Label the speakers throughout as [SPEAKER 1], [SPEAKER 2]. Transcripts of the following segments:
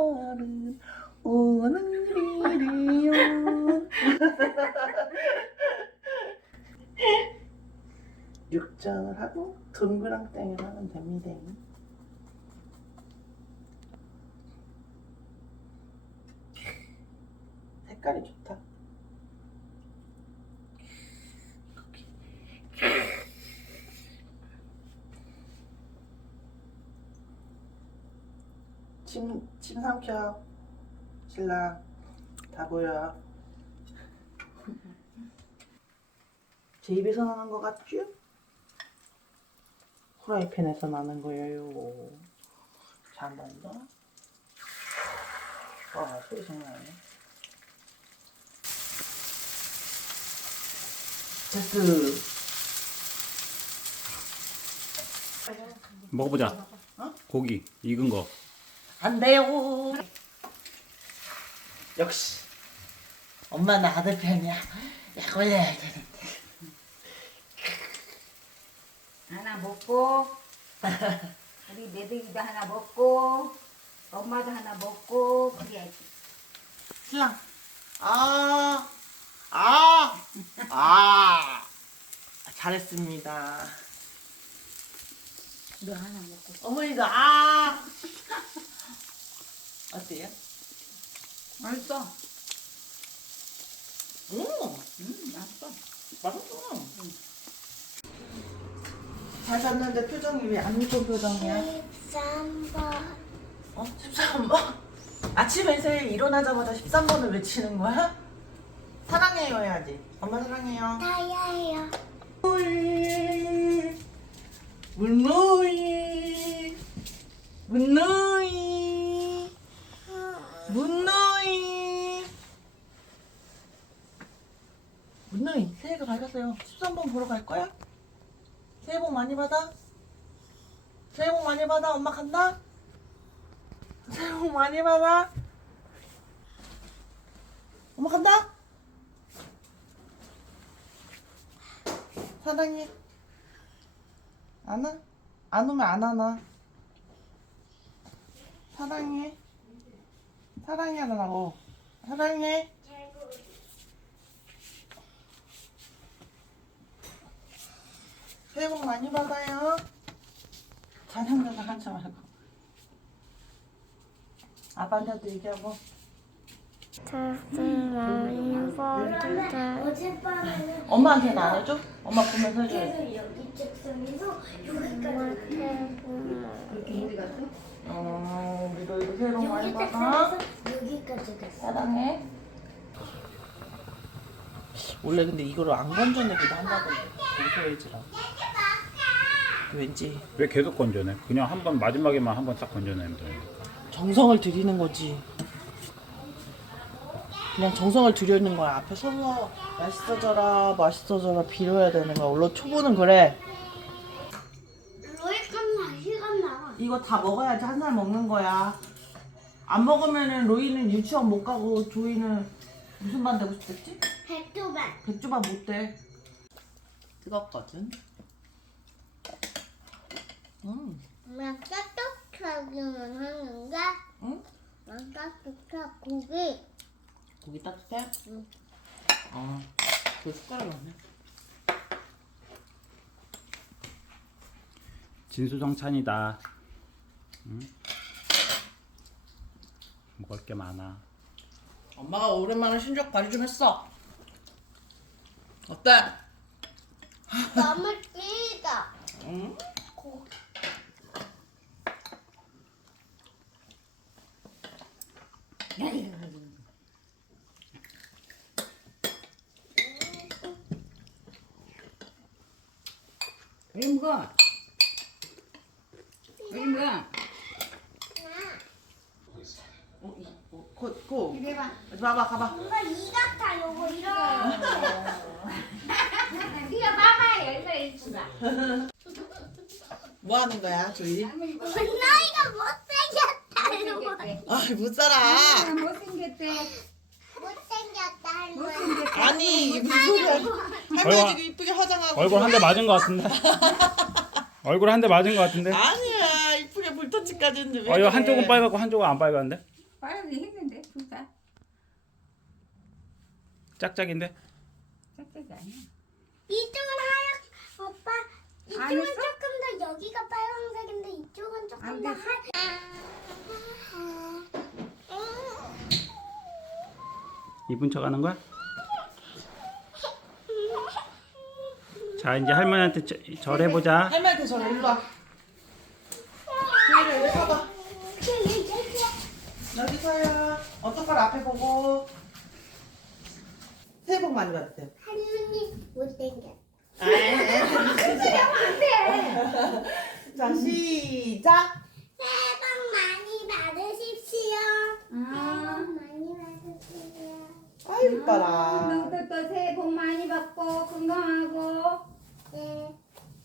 [SPEAKER 1] 가을은 오늘이래요. 육전을 하고 둥그랑땡을 하면 됩니다. 색깔이 좋다. 침 삼켜. 신랑 다 보여. 제 입에서 나는 거 같죠? 후라이팬에서 나는 거예요. 잘한다. 와, 소리 장난 아니네. 됐어.
[SPEAKER 2] 먹어보자.
[SPEAKER 1] 어?
[SPEAKER 2] 고기 익은 거.
[SPEAKER 1] 안 돼요. 역시 엄마는 아들 편이야. 약 올려야 되는데.
[SPEAKER 3] 하나 먹고 우리 매덕이도 하나 먹고 엄마도 하나 먹고 그래야지.
[SPEAKER 1] 신랑. 잘했습니다.
[SPEAKER 3] 너 하나 먹고.
[SPEAKER 1] 어머니도 어때요?
[SPEAKER 3] 맛있어. 맛있어.
[SPEAKER 1] 맛있어. 잘 잤는데 표정이 왜 안 좋은 표정이야?
[SPEAKER 4] 13번
[SPEAKER 1] 13번? 아침에서 일어나자마자 13번을 외치는 거야? 사랑해요 해야지. 엄마 사랑해요.
[SPEAKER 4] 다야예요.
[SPEAKER 1] 문노이 문노이 문노이 문노이 새해가 밝았어요. 13번 보러 갈 거야? 새해 복 많이 받아? 새해 복 많이 받아? 엄마 간다? 새해 복 많이 받아? 엄마 간다? 사랑해. 안 와? 안 오면 안 하나? 사랑해. 사랑해 하라고. 사랑해. 새해 복 많이 받아요. 자장가가 한참 말고. 아빠한테도 얘기하고.
[SPEAKER 4] 많이 받으다. 어젯밤에는
[SPEAKER 1] 엄마한테는 안 해줘? 엄마 보면서 해줘야지.
[SPEAKER 4] 계속 여기 책상에서 여기까지
[SPEAKER 1] 우리도 이거 새해 복 많이
[SPEAKER 4] 여기
[SPEAKER 1] 받아.
[SPEAKER 4] 책상에서 여기까지 갔어.
[SPEAKER 1] 사랑해. 원래 근데 이거를 안 건져내기도 한다던데. 고소해지라. 왠지
[SPEAKER 2] 왜 계속 건져내? 그냥 한 번 마지막에만 한 번 딱 건져내면 돼.
[SPEAKER 1] 정성을 들이는 거지. 그냥 정성을 들이는 거야. 앞에 서서 맛있어져라 맛있어져라 빌어야 되는 거야. 원래 초보는 그래.
[SPEAKER 4] 로이까지 시간 남아.
[SPEAKER 1] 이거 다 먹어야지 한 살 먹는 거야. 안 먹으면은 로이는 유치원 못 가고 조이는 무슨 반 되고 싶댔지?
[SPEAKER 4] 백두반.
[SPEAKER 1] 백주반 못 돼. 뜨겁거든.
[SPEAKER 4] 나 따뜻하기만 하는데.
[SPEAKER 1] 응?
[SPEAKER 4] 나 따뜻해 고기.
[SPEAKER 1] 고기 따뜻해?
[SPEAKER 4] 응.
[SPEAKER 1] 그 숟가락 없네.
[SPEAKER 2] 진수성찬이다. 응? 먹을 게 많아.
[SPEAKER 1] 엄마가 오랜만에 신적 발휘 좀 했어. 어때?
[SPEAKER 4] 너무 찌다.
[SPEAKER 1] 응?
[SPEAKER 3] 왜 먹어? 왜 먹어?
[SPEAKER 1] 코.
[SPEAKER 4] 이리 봐.
[SPEAKER 1] 봐봐, 가봐.
[SPEAKER 4] 뭔가 이 같아 요거 이런.
[SPEAKER 3] 네가 봐봐 얼마나 이쁘다.
[SPEAKER 1] 뭐 하는 거야, 조이?
[SPEAKER 4] 나이가 못생겼다 할머니.
[SPEAKER 1] 못 살아.
[SPEAKER 3] 못생겼대.
[SPEAKER 4] 못생겼다 할머니.
[SPEAKER 3] 못생겼대.
[SPEAKER 1] 아니, 무슨 소리야. 할머니 지금 이쁘게 화장하고.
[SPEAKER 2] 얼굴 한 대 맞은 거 같은데? 얼굴 한 대 맞은 거 같은데?
[SPEAKER 1] 아니야, 이쁘게 볼터치까지 했는데 왜
[SPEAKER 2] 이거
[SPEAKER 1] 그래.
[SPEAKER 2] 한쪽은 빨갛고 한쪽은 안 빨간데?
[SPEAKER 3] 빠르게 했는데 둘 다.
[SPEAKER 2] 짝짝인데?
[SPEAKER 3] 짝짝이 아니야.
[SPEAKER 4] 이쪽은 하얗. 오빠
[SPEAKER 3] 안
[SPEAKER 4] 이쪽은
[SPEAKER 3] 했어?
[SPEAKER 4] 조금 더 여기가 빨간색인데 이쪽은
[SPEAKER 3] 안
[SPEAKER 4] 조금 더
[SPEAKER 3] 됐어?
[SPEAKER 2] 이쁜 척 하는 거야? 자, 이제 할머니한테 절해보자.
[SPEAKER 1] 할머니한테 전화 일로 와. 주희를 여기 서봐. 여기 서요. 어떤 걸 앞에 보고. 새해 복 많이 받으세요.
[SPEAKER 4] 할머니 못생겼.
[SPEAKER 1] 자, 시작.
[SPEAKER 4] 새해 복 많이 받으십시오. 새해
[SPEAKER 3] 아.
[SPEAKER 4] 복 많이 받으십시오.
[SPEAKER 1] 아유, 이뻐라.
[SPEAKER 3] 너도 또 새해 복 많이 받고 건강하고
[SPEAKER 4] 네.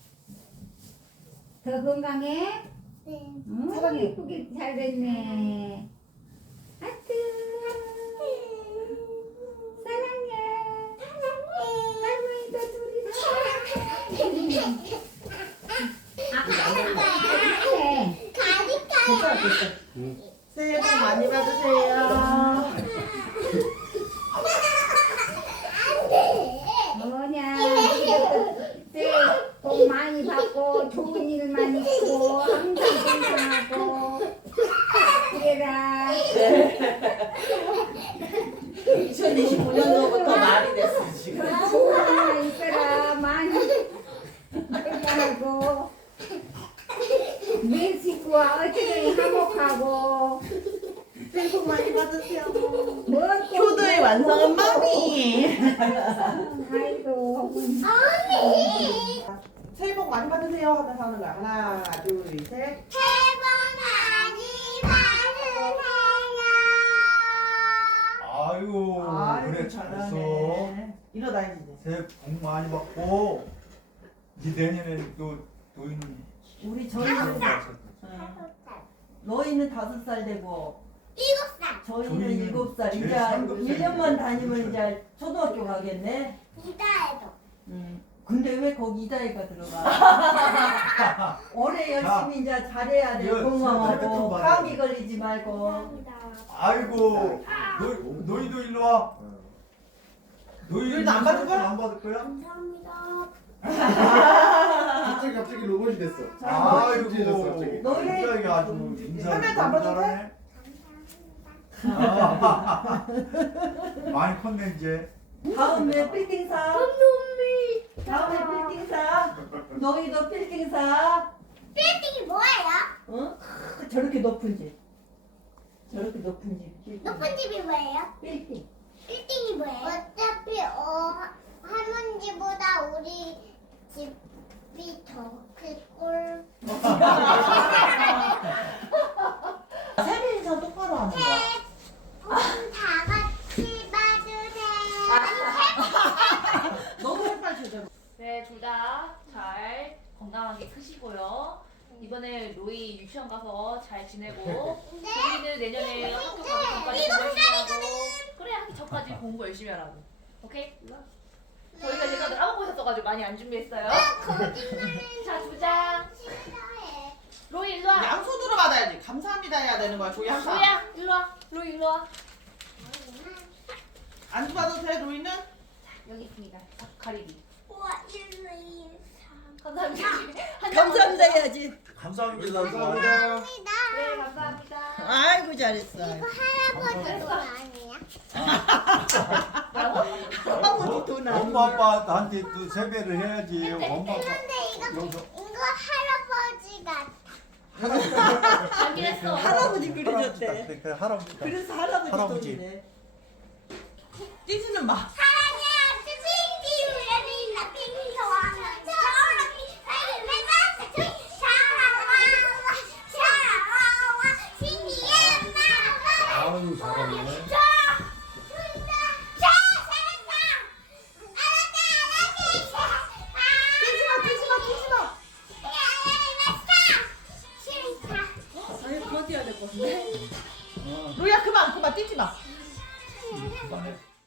[SPEAKER 3] 더 건강해.
[SPEAKER 4] 네.
[SPEAKER 3] 사랑해. 예쁘게 잘 됐네. 하트. 사랑해. 할머니도 둘이 사랑해.
[SPEAKER 1] 괜찮아, 됐어. 새해 복 많이 받으세요.
[SPEAKER 3] 뭐냐? 새해 복 많이 받고 좋은 일만 있고 항상 건강하고 그래라.
[SPEAKER 1] 2025년도부터 말이 됐어, 지금.
[SPEAKER 3] 좋은 일만 있어라. 많이 건강하고 내 식구와 어떻게 화목하고
[SPEAKER 1] 새해 복 많이 받으세요.
[SPEAKER 3] 무엇도
[SPEAKER 1] 효도의 완성은 마미.
[SPEAKER 3] 아이고
[SPEAKER 4] 언니.
[SPEAKER 1] 새해 복 많이 받으세요 하면서 하는 거야. 하나, 둘, 셋.
[SPEAKER 4] 새해 복 많이 받으세요.
[SPEAKER 5] 아이고,
[SPEAKER 1] 아이고,
[SPEAKER 5] 그래 잘했어.
[SPEAKER 1] 잘하네. 일어나야지 이제.
[SPEAKER 5] 새해 복 많이 받고 이제 내년에 또 도인은
[SPEAKER 6] 우리 저희는 너희는 5살 되고
[SPEAKER 4] 7살.
[SPEAKER 6] 저희는 7살.
[SPEAKER 5] 제일
[SPEAKER 6] 이제
[SPEAKER 5] 상급자인데.
[SPEAKER 6] 1년만 다니면 이제 초등학교 가겠네.
[SPEAKER 4] 이다에도.
[SPEAKER 6] 근데 왜 거기 이다혜가 들어가? 올해 열심히 이제 잘해야 돼.
[SPEAKER 5] 이거 세뱃돈
[SPEAKER 6] 건강하고
[SPEAKER 5] 받아야
[SPEAKER 6] 감기
[SPEAKER 5] 돼.
[SPEAKER 6] 걸리지 말고.
[SPEAKER 4] 감사합니다.
[SPEAKER 5] 아이고 너희도 일로 와.
[SPEAKER 1] 너희도 안 받을 거야?
[SPEAKER 5] 안 받을 거야?
[SPEAKER 4] 감사합니다.
[SPEAKER 7] 갑자기 로봇이 됐어.
[SPEAKER 5] 아이고
[SPEAKER 7] 진지해졌어, 갑자기.
[SPEAKER 6] 너희-
[SPEAKER 5] 갑자기 아주 인사
[SPEAKER 1] 할머니한테 안 받아도 돼?
[SPEAKER 5] 아, 많이 컸네 이제.
[SPEAKER 6] 다음에 빌딩 사. 다음에 빌딩 사. 너희도 빌딩 사.
[SPEAKER 4] 빌딩이 뭐예요?
[SPEAKER 6] 어? 저렇게 높은 집. 저렇게 높은 집. 빌딩.
[SPEAKER 4] 높은 집이 뭐예요?
[SPEAKER 6] 빌딩.
[SPEAKER 4] 빌딩이 뭐예요? 어차피 할머니 집보다 우리 집이 더 클걸.
[SPEAKER 1] 세배 인사 똑바로 하는 거야.
[SPEAKER 4] 다 같이 봐주세요.
[SPEAKER 1] 너무 햇살 제대로.
[SPEAKER 8] 네, 둘 다 잘 건강하게 크시고요. 이번에 로이 유치원 가서 잘 지내고
[SPEAKER 4] 네.
[SPEAKER 8] 저희는 내년에 학교 가기 전까지 공부 열심히 하고 그래 하기 전까지 공부 열심히 하라고. 오케이? 저희가 이제 까먹고 있었어가지고 많이 안 준비했어요. 자, 2장.
[SPEAKER 4] 싫어해.
[SPEAKER 8] 로이 일로 와.
[SPEAKER 1] 양손으로 받아야지. 감사합니다 해야 되는 거야, 조이 항상.
[SPEAKER 8] 로이야 일로 와. 로이 일로 와.
[SPEAKER 1] 안 받아도 돼, 로이는?
[SPEAKER 8] 여기 있습니다. 가리비.
[SPEAKER 4] 우와 1, 2, 3.
[SPEAKER 8] 감사합니다. 한
[SPEAKER 6] 감사합니다
[SPEAKER 8] 장만
[SPEAKER 6] 해야지.
[SPEAKER 5] 감사합니다.
[SPEAKER 4] 감사합니다.
[SPEAKER 8] 네, 감사합니다.
[SPEAKER 6] 아이고 잘했어.
[SPEAKER 4] 이거 할아버지 돈 아니야?
[SPEAKER 6] 할아버지 돈 아니야.
[SPEAKER 5] 엄마 아빠한테 또 세배를 해야지. 엄마 아빠.
[SPEAKER 4] 근데 이거
[SPEAKER 5] 여기서
[SPEAKER 4] 할아버지가
[SPEAKER 8] 감기 했어.
[SPEAKER 6] 할아버지 그려줬대.
[SPEAKER 5] 그 할아버지.
[SPEAKER 6] 그래서 할아버지
[SPEAKER 5] 할아버지.
[SPEAKER 6] 돈이네.
[SPEAKER 1] 뛰지는 마.
[SPEAKER 4] 사랑해 핑키 우연히 나 핑키 좋아하는 저랑 핑키 맨날 샤라와 신기해 마마
[SPEAKER 7] 아유, 잘하네.
[SPEAKER 6] 아니 그거 뛰어야 될 것 같은데.
[SPEAKER 1] 로이야, 그만 뛰지 마.
[SPEAKER 5] 그만해.